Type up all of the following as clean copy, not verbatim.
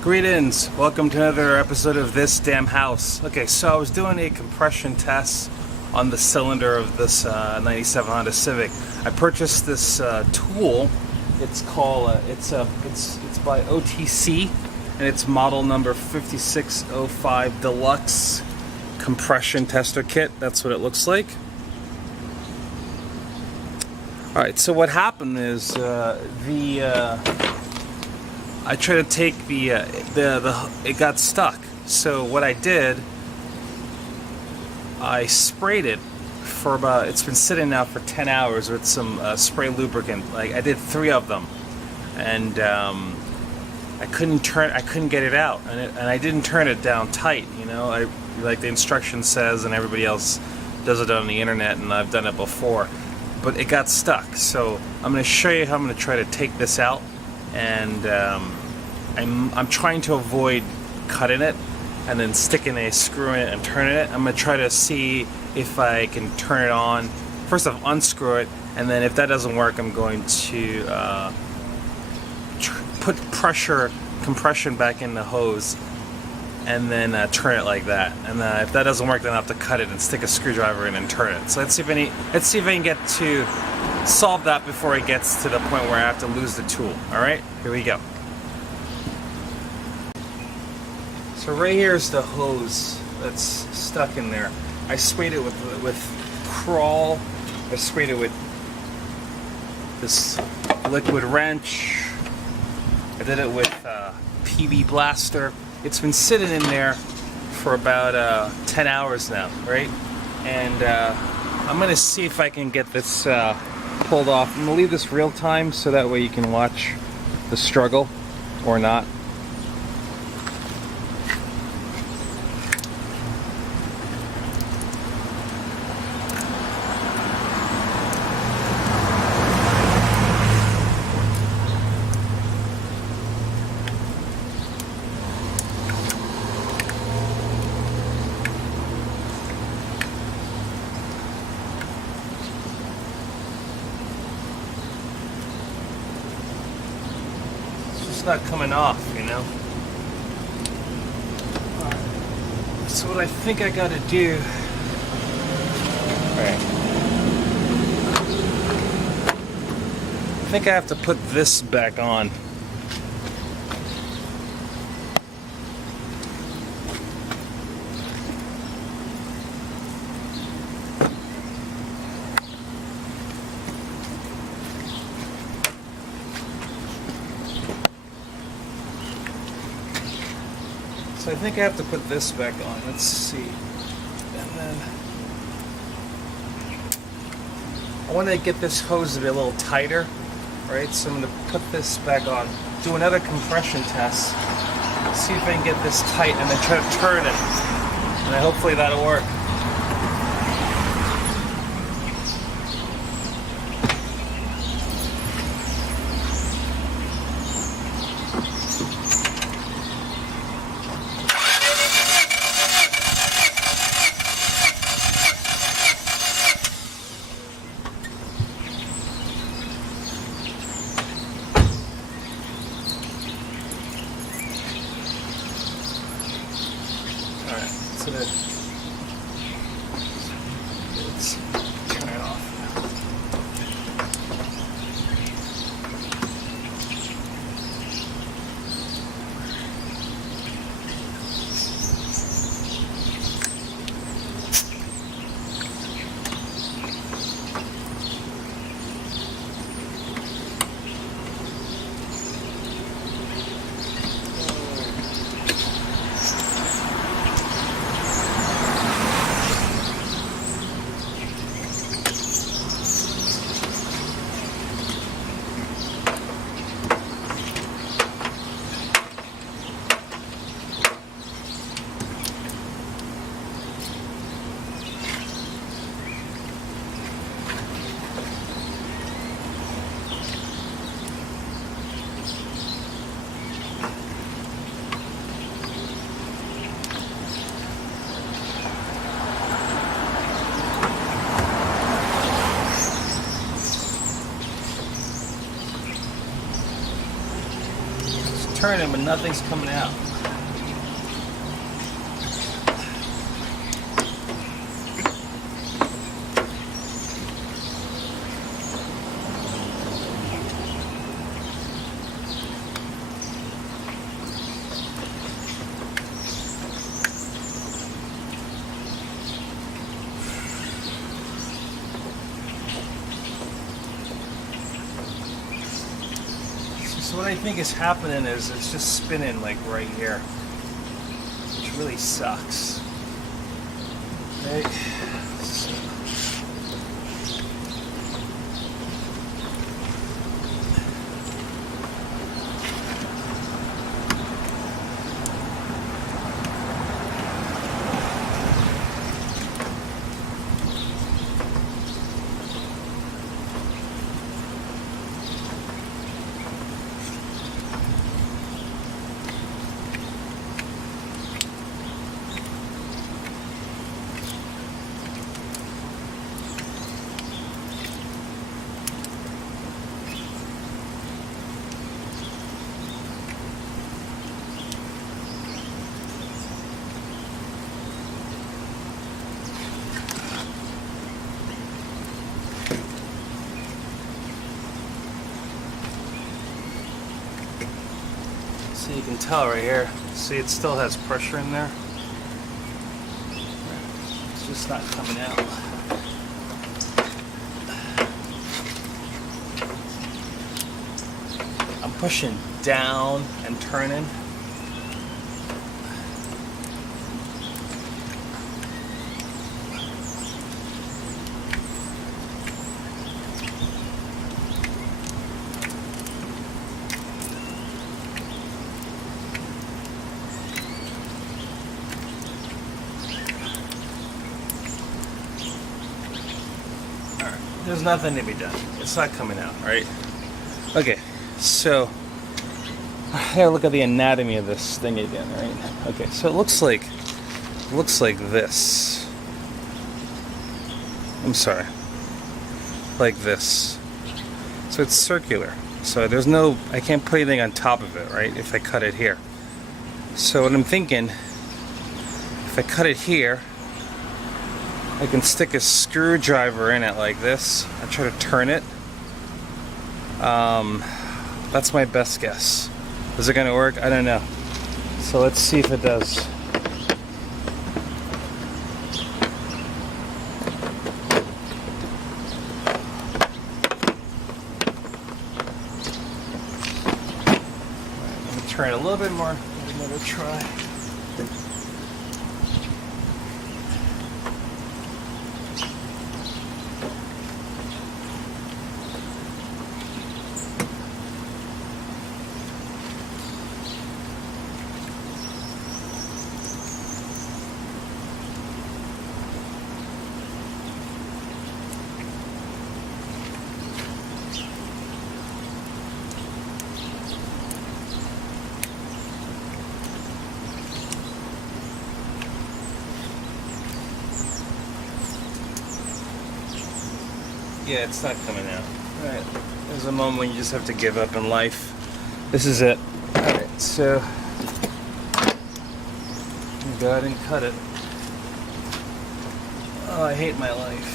Greetings, welcome to another episode of This Damn House. Okay, so I was doing a compression test on the cylinder of this 97 Honda Civic. I purchased this tool. It's called it's by OTC, and it's model number 5605 Deluxe compression tester kit. That's what it looks like. All right, so what happened is I tried to take it got stuck. So what I did, I sprayed it for about, it's been sitting now for 10 hours with some spray lubricant. Like I did 3 of them, and I couldn't get it out, and I didn't turn it down tight. You know, like the instruction says, and everybody else does it on the internet, and I've done it before. But it got stuck. So I'm going to show you how I'm going to try to take this out, and I'm trying to avoid cutting it and then sticking a screw in it and turning it. I'm going to try to see if I can turn it on. First off, unscrew it, and then if that doesn't work, I'm going to put compression back in the hose, and then turn it like that. And if that doesn't work, then I'll have to cut it and stick a screwdriver in and turn it. So let's see if I can get to solve that before it gets to the point where I have to lose the tool. All right, here we go. So right here is the hose that's stuck in there. I sprayed it with Crawl. I sprayed it with this liquid wrench. I did it with PB Blaster. It's been sitting in there for about 10 hours now, right? And I'm gonna see if I can get this pulled off. I'm gonna leave this real time so that way you can watch the struggle or not. Not coming off, you know. So what I think I gotta do, alright, I think I have to put this back on. So I think I have to put this back on. Let's see. And then I want to get this hose to be a little tighter, right? So I'm going to put this back on, do another compression test, see if I can get this tight, and then try to turn it. And hopefully that'll work. Let's turn it off. turning, but nothing's coming out. So what I think is happening is it's just spinning like right here, which really sucks. Okay. So. So you can tell right here, see it still has pressure in there. It's just not coming out. I'm pushing down and turning. There's nothing to be done. It's not coming out, right? Okay, so I gotta look at the anatomy of this thing again, right? Okay, so it looks like this. I'm sorry, like this. So it's circular. So there's no, I can't put anything on top of it, right? If I cut it here. So what I'm thinking, if I cut it here, I can stick a screwdriver in it like this. I try to turn it. That's my best guess. Is it gonna work? I don't know. So let's see if it does. Let me try it a little bit more. Give it another try. Yeah, it's not coming out. Alright, there's a moment when you just have to give up in life. This is it. Alright, so go ahead and cut it. Oh, I hate my life.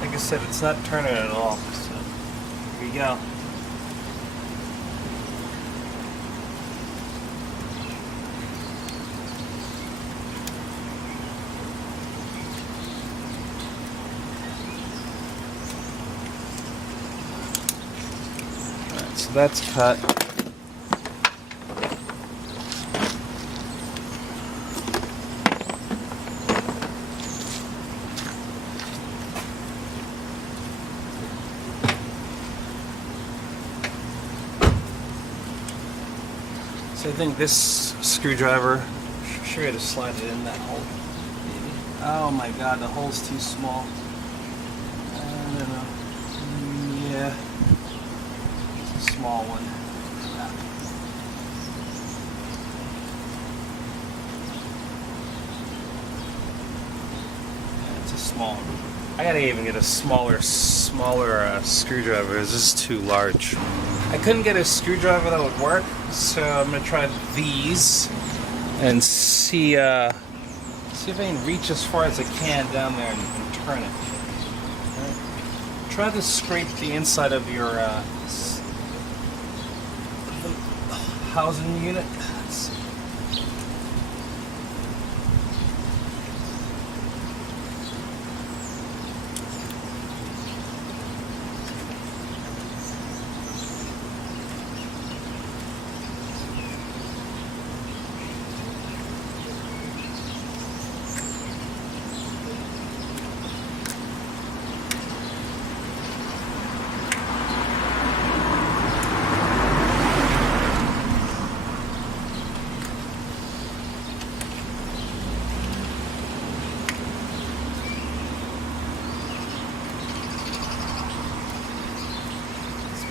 Like I said, it's not turning at all. So here we go. Alright, so that's cut. So I think this screwdriver should be able to slide it in that hole, maybe. Oh my god, the hole's too small. I don't know. Yeah. It's a small one. Yeah, it's a small one. I gotta even get a smaller screwdriver. This is too large. I couldn't get a screwdriver that would work, so I'm gonna try these and see if I can reach as far as I can down there and turn it. Right. Try to scrape the inside of your housing unit. Let's see.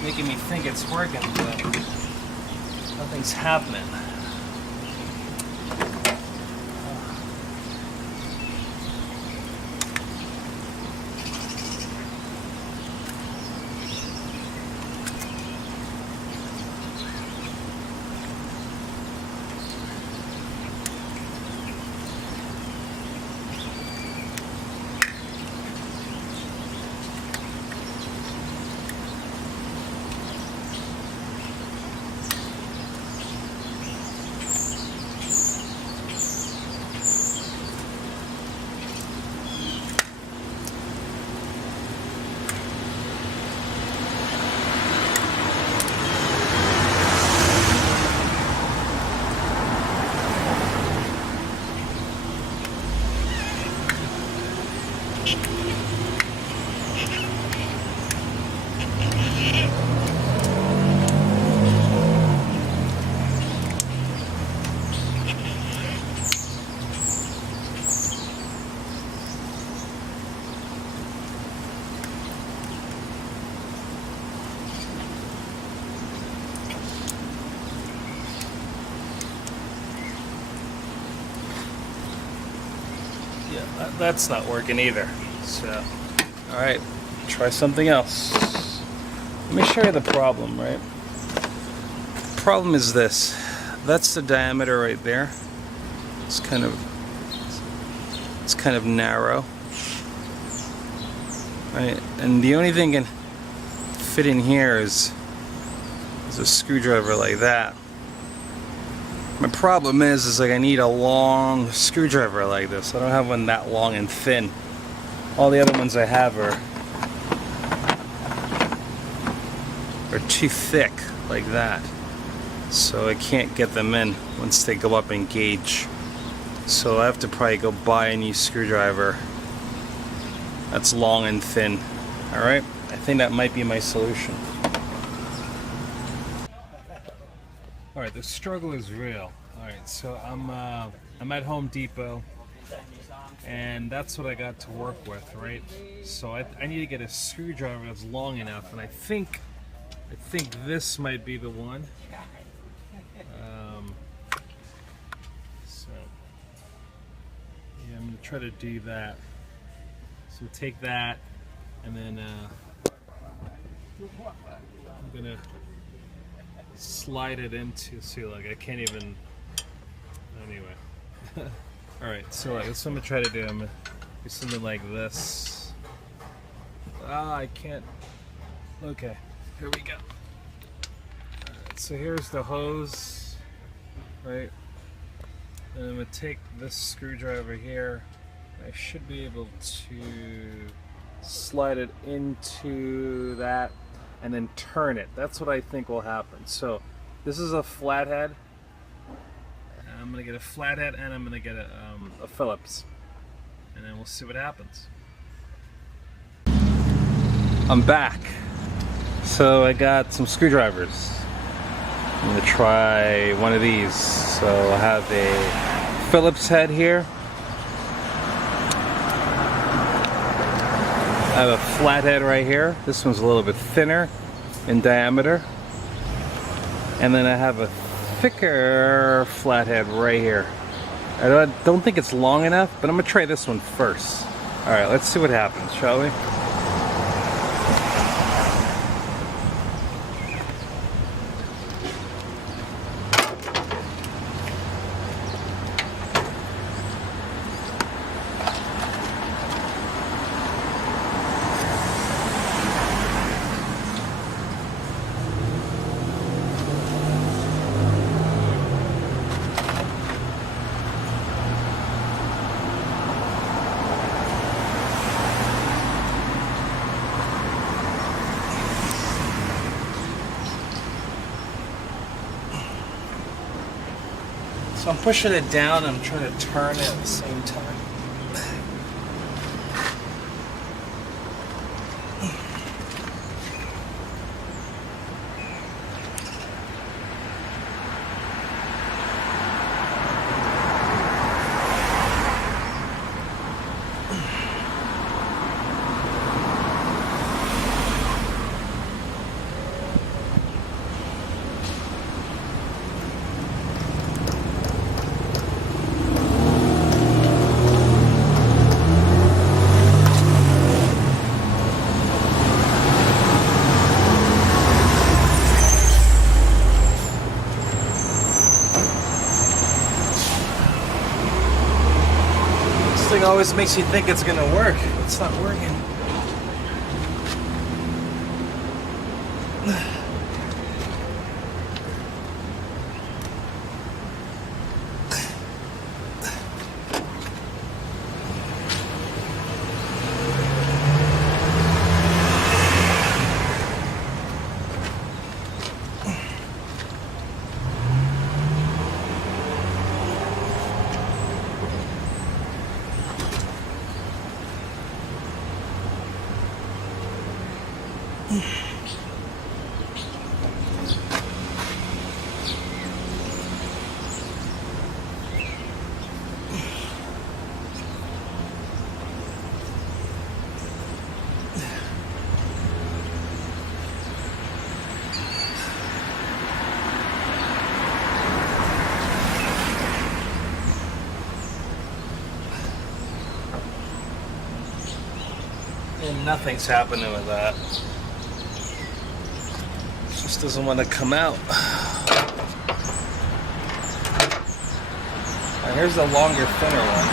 Making me think it's working, but nothing's happening. Yeah, that's not working either. So, all right, try something else. Let me show you the problem, right? The problem is this. That's the diameter right there. It's kind of narrow, right? And the only thing can fit in here is a screwdriver like that. My problem is like I need a long screwdriver like this. I don't have one that long and thin. All the other ones I have are too thick like that. So I can't get them in once they go up in gauge. So I have to probably go buy a new screwdriver that's long and thin. Alright? I think that might be my solution. Alright, the struggle is real. Alright, so I'm at Home Depot, and that's what I got to work with, right? So I need to get a screwdriver that's long enough, and I think this might be the one. So yeah, I'm gonna try to do that. So take that, and then I'm gonna slide it into, see, like I can't even, anyway. Alright, so that's what I'm gonna try to do. I'm gonna do something like this. I can't. Okay, here we go. Alright, so here's the hose, right? And I'm gonna take this screwdriver here. I should be able to slide it into that and then turn it. That's what I think will happen. So this is a flathead. I'm gonna get a flathead and I'm gonna get a Phillips, and then we'll see what happens. I'm back. So I got some screwdrivers. I'm gonna try one of these. So I have a Phillips head here, I have a flathead right here. This one's a little bit thinner in diameter. And then I have a thicker flathead right here. I don't think it's long enough, but I'm gonna try this one first. All right, let's see what happens, shall we? So I'm pushing it down and I'm trying to turn it at the same time. This thing always makes you think it's gonna work. It's not working. And nothing's happening with that. It just doesn't want to come out. Now here's the longer, thinner one.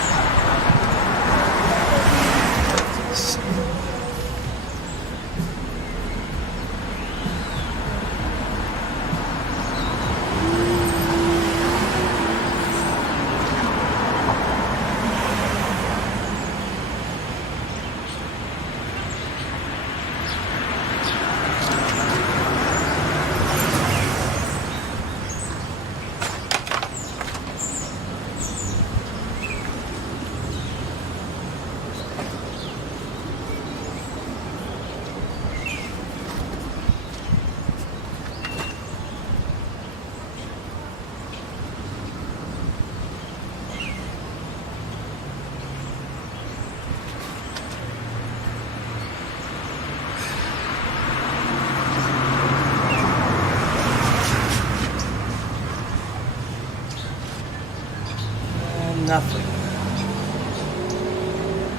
Nothing.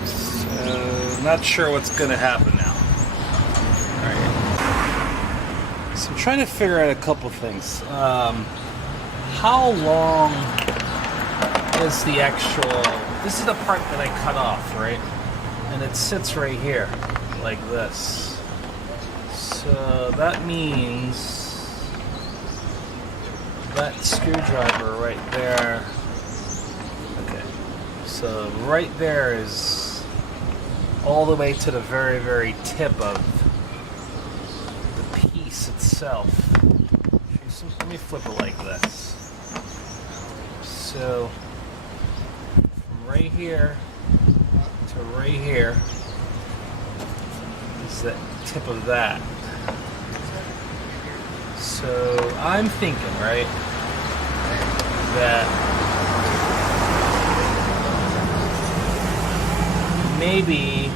So, not sure what's going to happen now. Alright. So I'm trying to figure out a couple things. How long is the actual... This is the part that I cut off, right? And it sits right here, like this. So that means that screwdriver right there. So right there is all the way to the very, very tip of the piece itself. Let me flip it like this. So from right here to right here is the tip of that. So I'm thinking, right, that maybe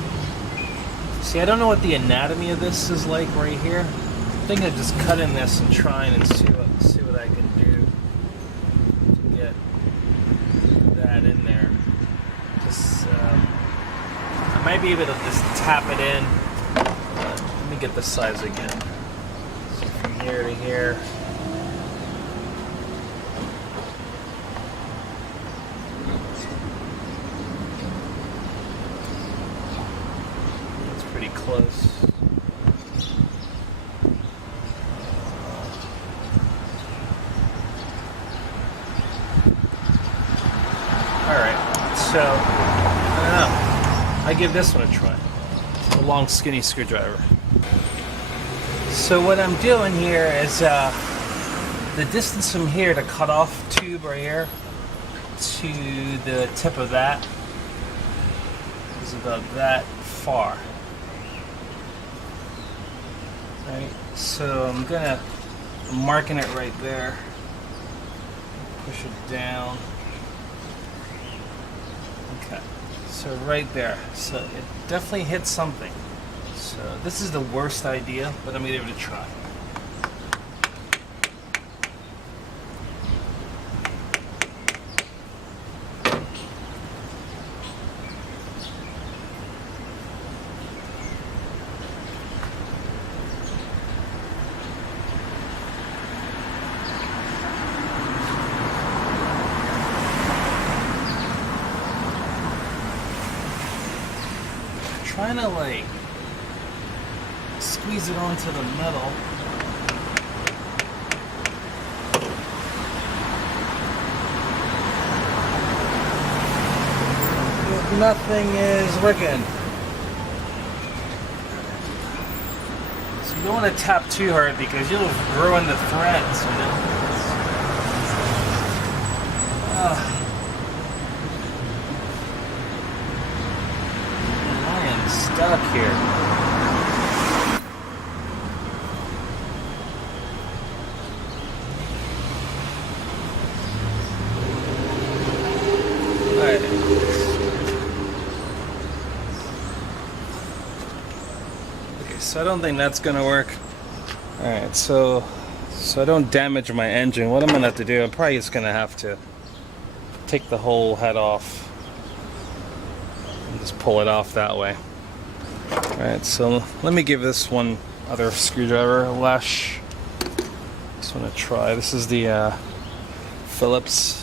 See, I don't know what the anatomy of this is like right here. I think I just cut in this and try and see what I can do to get that in there. Just I might be able to just tap it in. Let me get the size again. So from here to here. That's pretty close. So, I don't know. I give this one a try. It's a long, skinny screwdriver. So what I'm doing here is the distance from here to cut off tube right here to the tip of that is about that far. Right. So I'm marking it right there. Push it down. Okay, so right there. So it definitely hit something. So this is the worst idea, but I'm gonna give it a try. Trying to like squeeze it onto the metal. Nothing is working. So you don't want to tap too hard because you'll ruin the threads, you know. Stuck here. Alright. Okay, so I don't think that's gonna work. Alright, so I don't damage my engine. What I'm gonna have to do, I'm probably just gonna have to take the whole head off and just pull it off that way. Alright, so let me give this one other screwdriver a lash. Just want to try. This is the Phillips.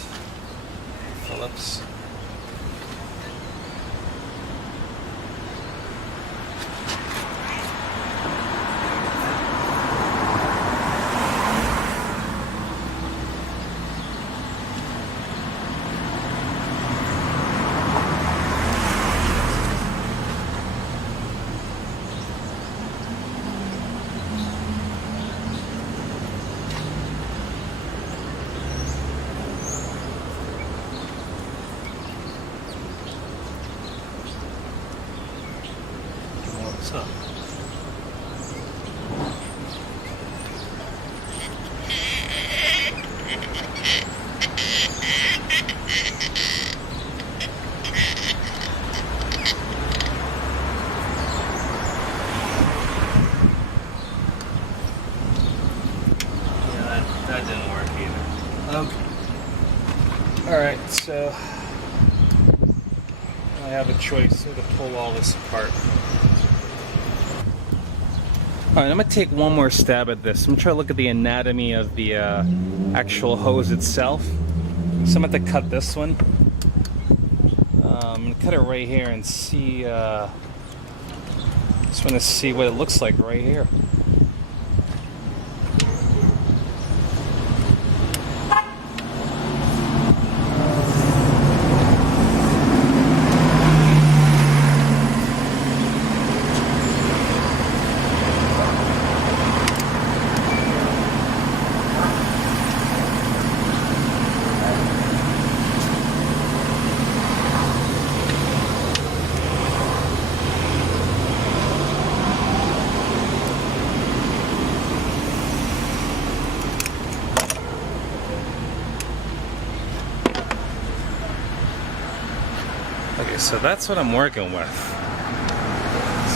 What's up? That didn't work either. Okay. Alright, so I have a choice to pull all this apart. Alright, I'm going to take one more stab at this. I'm going to try to look at the anatomy of the actual hose itself. So I'm going to have to cut this one. I'm going to cut it right here and see, just want to see what it looks like right here. Okay, so that's what I'm working with.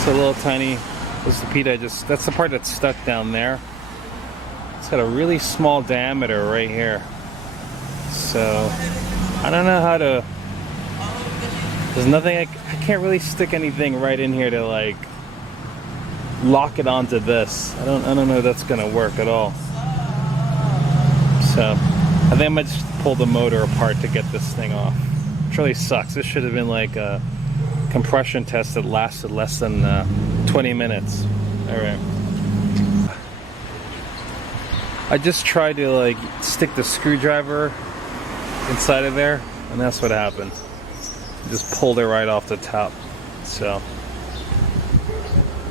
It's a little tiny. This is the pita. That's the part that's stuck down there. It's got a really small diameter right here. So I don't know how to. There's nothing. I can't really stick anything right in here to like lock it onto this. I don't know if that's gonna work at all. So I think I might just pull the motor apart to get this thing off. It really sucks. This should have been like a compression test that lasted less than 20 minutes. All right. I just tried to like stick the screwdriver inside of there, and that's what happened. Just pulled it right off the top. So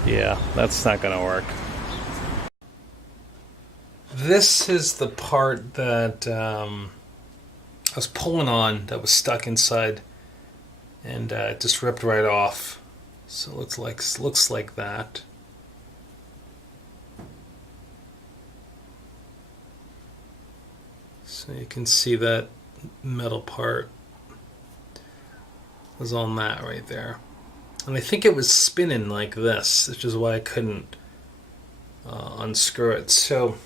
yeah, that's not gonna work. This is the part that I was pulling on that was stuck inside, and it just ripped right off. So it looks like that. So you can see that metal part was on that right there. And I think it was spinning like this, which is why I couldn't unscrew it. So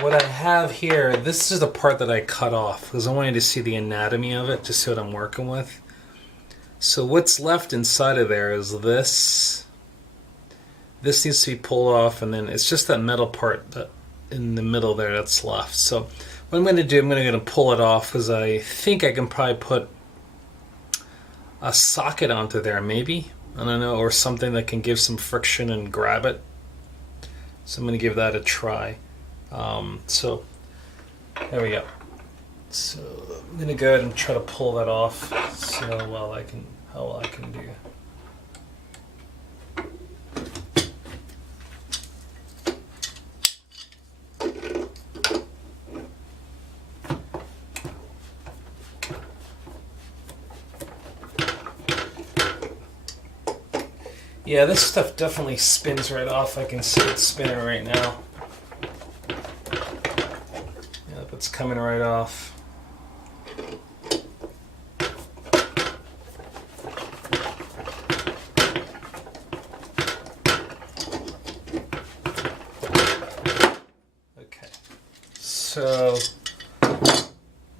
what I have here, this is the part that I cut off because I wanted to see the anatomy of it, just see what I'm working with. So what's left inside of there is this. This needs to be pulled off, and then it's just that metal part that in the middle there that's left. So what I'm going to do, I'm going to pull it off because I think I can probably put a socket onto there, maybe. I don't know, or something that can give some friction and grab it. So I'm going to give that a try. So there we go. So I'm going to go ahead and try to pull that off. See how well I can do. Yeah, this stuff definitely spins right off. I can see it spinning right now. Yep, it's coming right off. Okay, so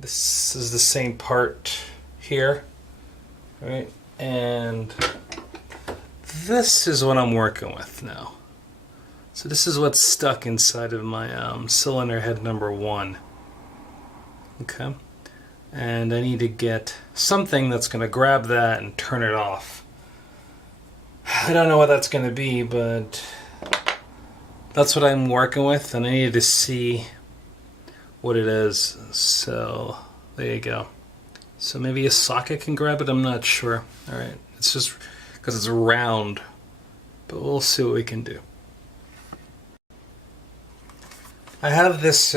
this is the same part here, right? And this is what I'm working with now. So this is what's stuck inside of my cylinder head number 1. Okay, and I need to get something that's going to grab that and turn it off. I don't know what that's going to be, but that's what I'm working with, and I need to see what it is. So there you go. So maybe a socket can grab it, I'm not sure. All right, it's just because it's round, but we'll see what we can do. I have this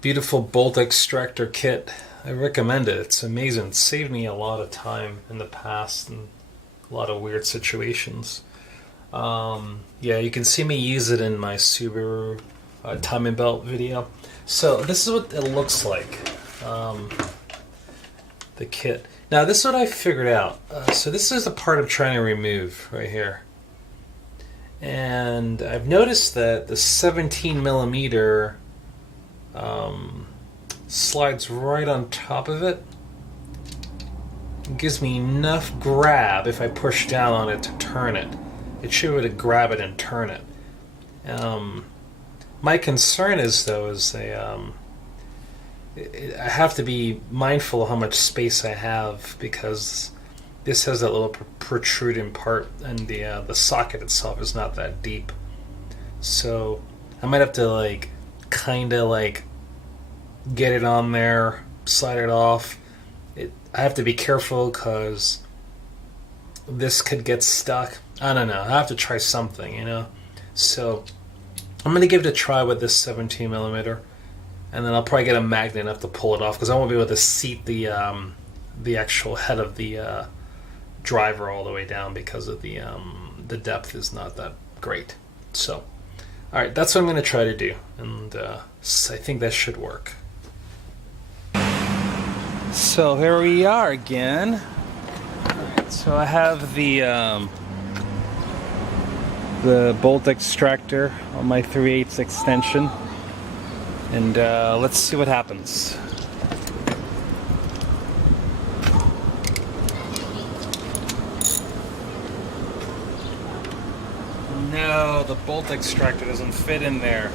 beautiful bolt extractor kit. I recommend it. It's amazing. It saved me a lot of time in the past and a lot of weird situations. Yeah, you can see me use it in my Subaru timing belt video. So this is what it looks like. The kit. Now this is what I figured out. So this is the part I'm trying to remove right here. And I've noticed that the 17 millimeter slides right on top of it. It gives me enough grab if I push down on it to turn it. It should be able to grab it and turn it. My concern is though I have to be mindful of how much space I have because this has that little protruding part, and the socket itself is not that deep. So I might have to kind of get it on there, slide it off. I have to be careful because this could get stuck. I don't know. I have to try something, you know. So I'm going to give it a try with this 17 millimeter. And then I'll probably get a magnet enough to pull it off because I won't be able to seat the actual head of the driver all the way down because of the depth is not that great. So, all right, that's what I'm going to try to do, and I think that should work. So here we are again. So I have the bolt extractor on my 3/8 extension, and let's see what happens. No, the bolt extractor doesn't fit in there.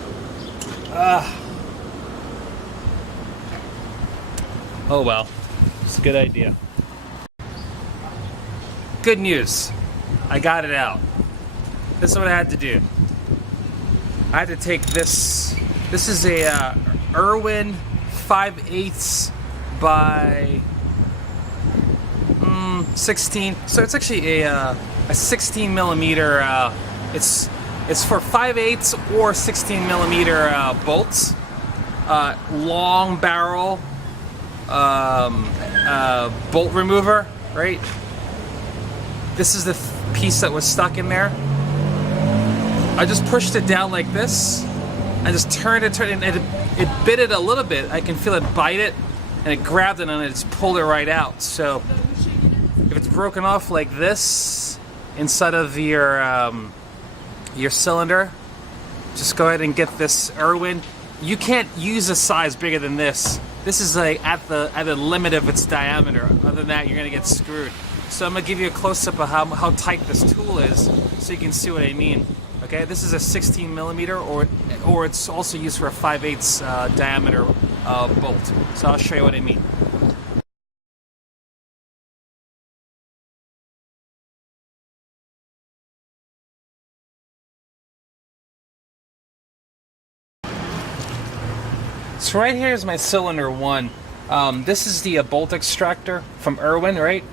Oh well, it's a good idea. Good news, I got it out. This is what I had to do. I had to take this. This is a IRWIN 5/8 by 16. So it's actually a 16 millimeter. It's for 5/8 or 16 millimeter bolts. Long barrel bolt remover, right? This is the piece that was stuck in there. I just pushed it down like this. I just turned it, and it bit it a little bit. I can feel it bite it, and it grabbed it and it just pulled it right out. So if it's broken off like this inside of your cylinder, just go ahead and get this IRWIN. You can't use a size bigger than this. This is like at the limit of its diameter. Other than that, you're gonna get screwed. So I'm gonna give you a close-up of how tight this tool is, so you can see what I mean. Okay, this is a 16 millimeter, or it's also used for a 5/8 diameter bolt. So I'll show you what I mean. So right here is my cylinder one. This is the bolt extractor from IRWIN, right?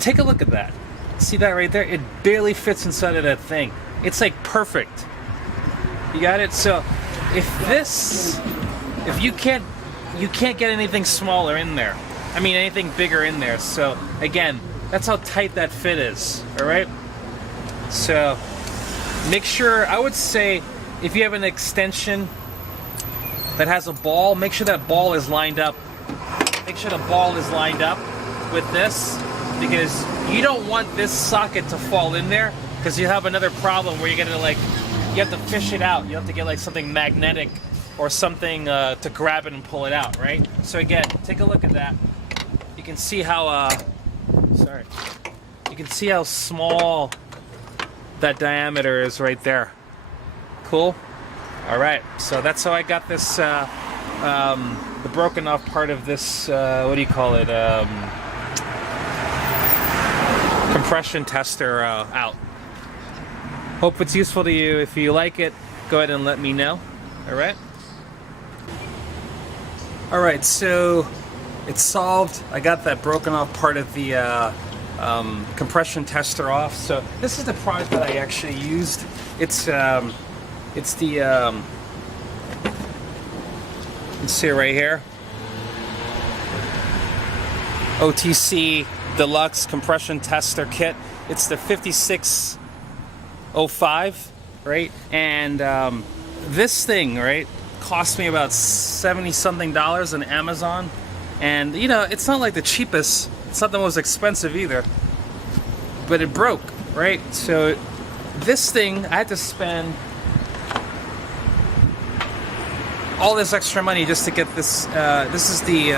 Take a look at that. See that right there? It barely fits inside of that thing. It's like perfect. You got it? So if you can't get anything smaller in there. I mean anything bigger in there. So again, that's how tight that fit is. All right? So make sure, I would say, if you have an extension that has a ball, make sure that ball is lined up. Make sure the ball is lined up with this, because you don't want this socket to fall in there, because you have another problem where you're gonna you have to fish it out. You have to get like something magnetic or something to grab it and pull it out, right? So again, take a look at that. You can see how you can see how small that diameter is right there. Cool. All right, so that's how I got this, the broken off part of this, what do you call it, compression tester out. Hope it's useful to you. If you like it, go ahead and let me know. All right? All right, so it's solved. I got that broken off part of the compression tester off. So this is the product that I actually used. It's the, you can see it right here, OTC Deluxe Compression Tester Kit. It's the 5605, right? And this thing, right, cost me about $70-something on Amazon. And you know, it's not like the cheapest, it's not the most expensive either, but it broke, right? So this thing, I had to spend all this extra money just to get this. This is the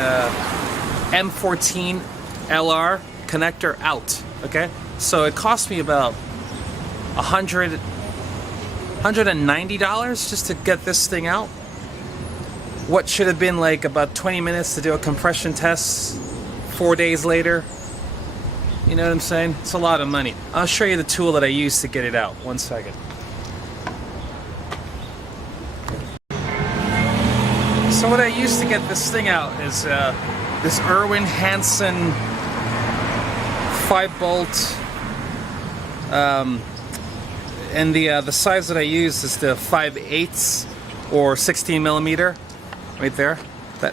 M14 LR connector out. Okay, so it cost me about $190 just to get this thing out. What should have been like about 20 minutes to do a compression test 4 days later. You know what I'm saying? It's a lot of money. I'll show you the tool that I used to get it out. 1 second. So what I used to get this thing out is this IRWIN Hansen 5-bolt, and the size that I use is the 5/8 or 16 millimeter, right there.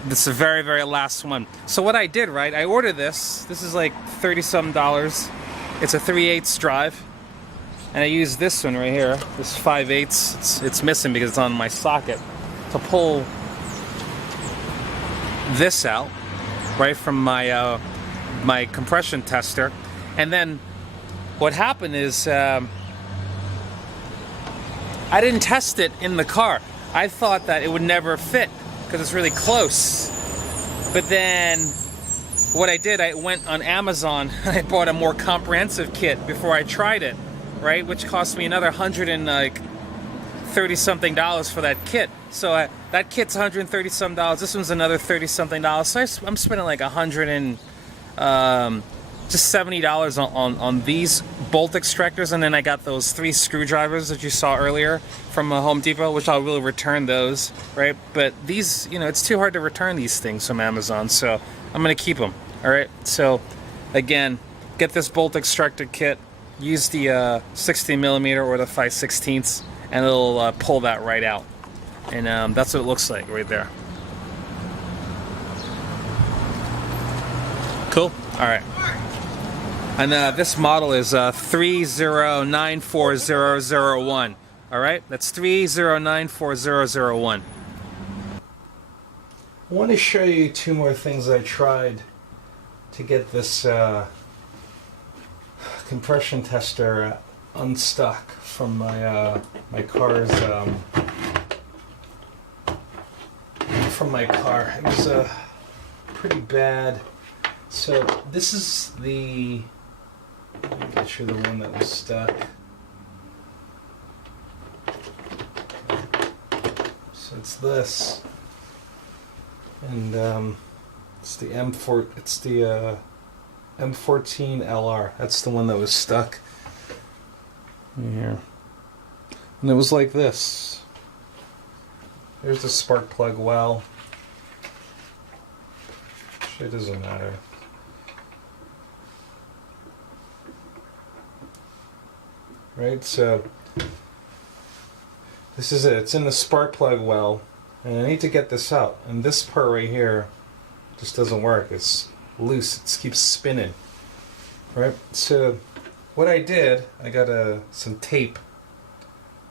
This is the very, very last one. So what I did, right? I ordered this. This is like $30-some. It's a 3/8 drive, and I used this one right here. This 5/8. It's missing because it's on my socket to pull this out, right, from my my compression tester. And then what happened is I didn't test it in the car. I thought that it would never fit because it's really close. But then what I did, I went on Amazon and I bought a more comprehensive kit before I tried it, right? Which cost me another $130-something for that kit. So that kit's $130-some. This one's another $30-something. So I'm spending like just $70 on these bolt extractors, and then I got those 3 screwdrivers that you saw earlier from Home Depot, which I will return those, right? But these, you know, it's too hard to return these things from Amazon, so I'm gonna keep them. All right. So again, get this bolt extractor kit. Use the 60mm or the 5/16, and it'll pull that right out. And that's what it looks like right there. Cool. All right. And this model is 3094001. All right, that's 3094001. I want to show you 2 more things I tried to get this compression tester unstuck from my my car's from my car. It was pretty bad. So this is the. Let me get you the one that was stuck. So it's this, and it's the M4. It's the M14 LR. That's the one that was stuck. Here, and it was like this. There's the spark plug well. It doesn't matter. Right, so this is it. It's in the spark plug well, and I need to get this out. And this part right here just doesn't work. It's loose. It keeps spinning. Right. So what I did, I got some tape.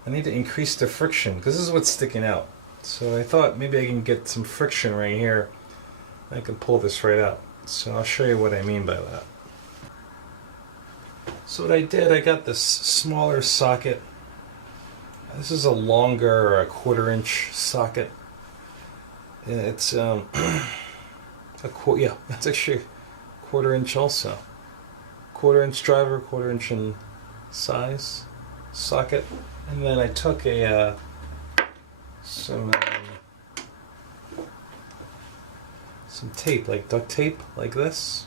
I need to increase the friction because this is what's sticking out. So I thought maybe I can get some friction right here. I can pull this right out. So I'll show you what I mean by that. So what I did, I got this smaller socket. This is a longer 1/4-inch socket. It's yeah, it's actually 1/4-inch also. 1/4-inch driver, 1/4-inch in size socket, and then I took some tape, like duct tape, like this.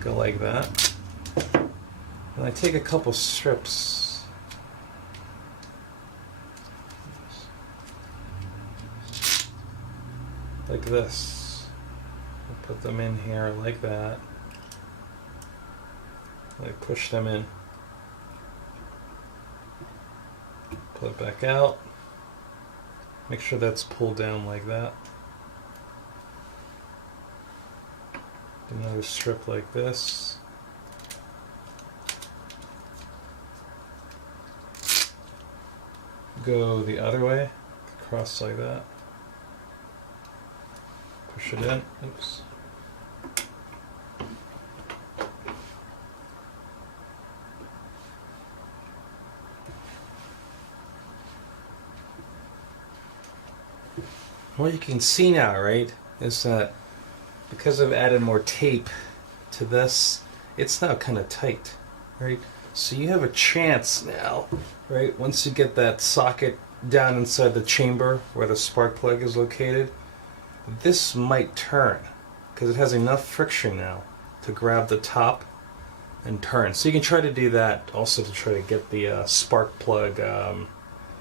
Go like that, and I take a couple strips, like this. I put them in here like that. I push them in, pull it back out, make sure that's pulled down like that. Another strip like this. Go the other way, across like that. Push it in. Oops. What you can see now, right, is that because I've added more tape to this, it's now kind of tight, right? So you have a chance now, right? Once you get that socket down inside the chamber where the spark plug is located, this might turn because it has enough friction now to grab the top and turn. So you can try to do that also to try to get the spark plug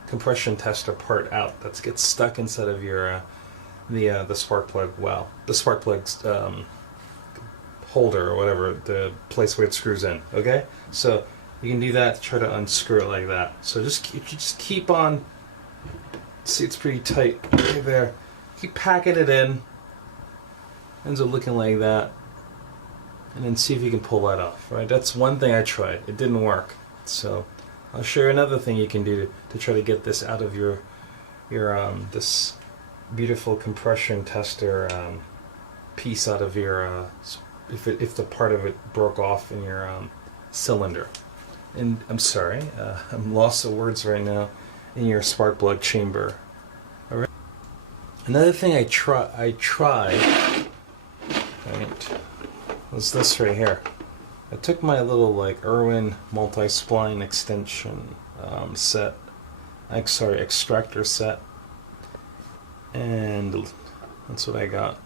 compression tester part out that gets stuck inside of your the spark plug well, the spark plug's holder or whatever, the place where it screws in. Okay, so you can do that to try to unscrew it like that. So if you just keep on, see it's pretty tight right there. Keep packing it in, ends up looking like that, and then see if you can pull that off. Right, that's one thing I tried. It didn't work. So I'll show you another thing you can do to try to get this out of your your this beautiful compression tester piece out of your if the part of it broke off in your cylinder. And I'm sorry, I'm lost of words right now. In your spark plug chamber. All right. Another thing I tried right, was this right here. I took my little like IRWIN multi-spline extension set, extractor set, and that's what I got.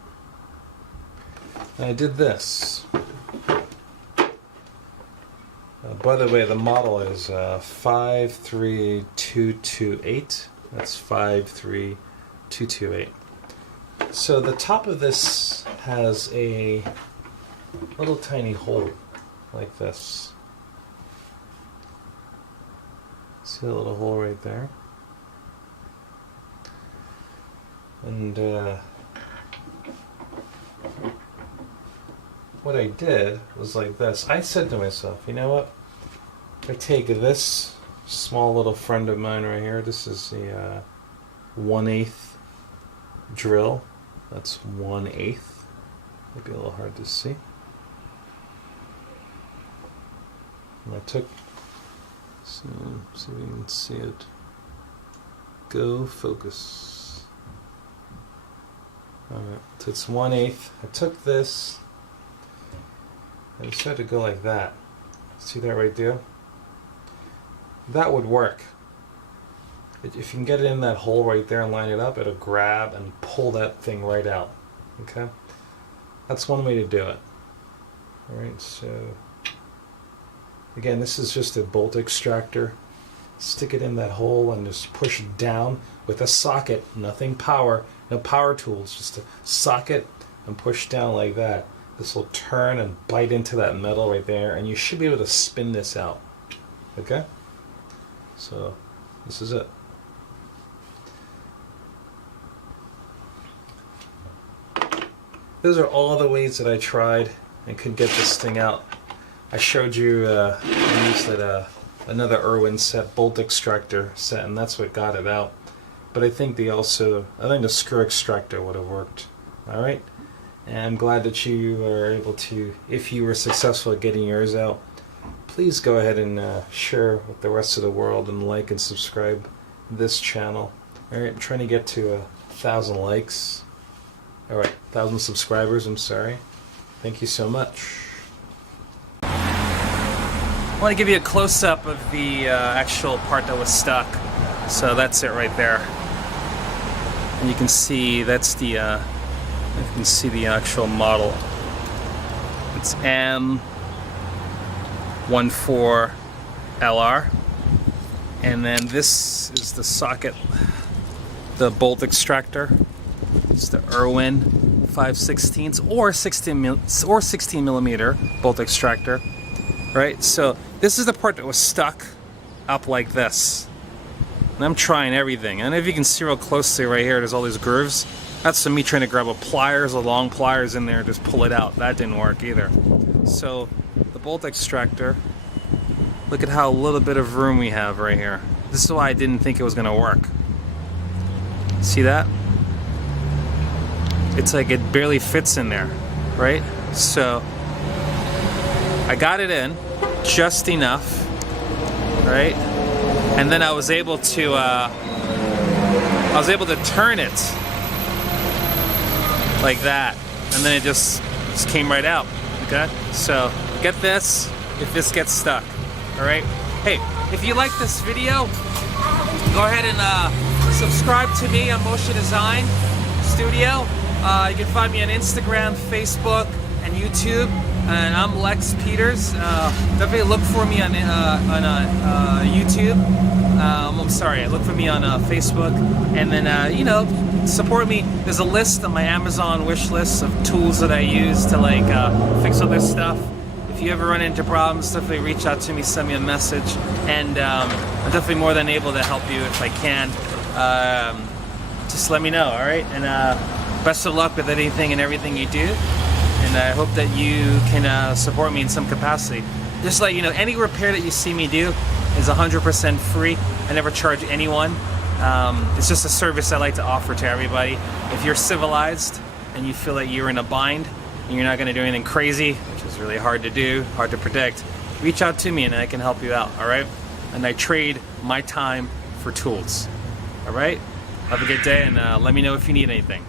And I did this. By the way, the model is 53228. That's 53228. So the top of this has a little tiny hole like this. See a little hole right there? And what I did was like this. I said to myself, you know what? I take this small little friend of mine right here. This is the 1/8 drill. That's 1/8. Might be a little hard to see. And I took, see if you can see it. Go focus. Alright, so it's 1/8. I took this and decided to go like that. See that right there? That would work. If you can get it in that hole right there and line it up, it'll grab and pull that thing right out. Okay? That's one way to do it. Alright, so again, this is just a bolt extractor. Stick it in that hole and just push it down with a socket, nothing power, no power tools, just a socket and push down like that. This will turn and bite into that metal right there, and you should be able to spin this out. Okay? So, this is it. Those are all the ways that I tried and could get this thing out. I showed you I used another IRWIN set, bolt extractor set, and that's what got it out. But I think the screw extractor would have worked. Alright? And I'm glad that you are able to, if you were successful at getting yours out, please go ahead and share with the rest of the world and like and subscribe this channel. Alright, I'm trying to get to 1,000 likes. Alright, 1,000 subscribers, I'm sorry. Thank you so much. I want to give you a close-up of the actual part that was stuck. So that's it right there. And you can see that's the you can see the actual model. It's M14LR, and then this is the socket, the bolt extractor. It's the IRWIN 5/16 or 16 millimeter bolt extractor. Right. So this is the part that was stuck up like this. And I'm trying everything. And if you can see real closely right here, there's all these grooves. That's me trying to grab a long pliers in there and just pull it out. That didn't work either. So the bolt extractor, look at how little bit of room we have right here. This is why I didn't think it was going to work. See that? It's like it barely fits in there, right? So I got it in just enough, right? And then I was able to turn it like that, and then it just came right out. Okay, so get this if this gets stuck. All right. Hey, if you like this video, go ahead and subscribe to me on Motion Design Studio. You can find me on Instagram, Facebook, and YouTube. And I'm Lex Peters. Definitely look for me on YouTube. I'm sorry, look for me on Facebook, and then you know, support me. There's a list on my Amazon wish list of tools that I use to like fix other stuff. If you ever run into problems, definitely reach out to me, send me a message, and I'm definitely more than able to help you if I can. Just let me know, all right? And best of luck with anything and everything you do. And I hope that you can support me in some capacity. Just like, you know, any repair that you see me do is 100% free. I never charge anyone. It's just a service I like to offer to everybody. If you're civilized and you feel that you're in a bind and you're not going to do anything crazy, which is really hard to do, hard to predict, reach out to me and I can help you out, all right? And I trade my time for tools, all right? Have a good day, and let me know if you need anything.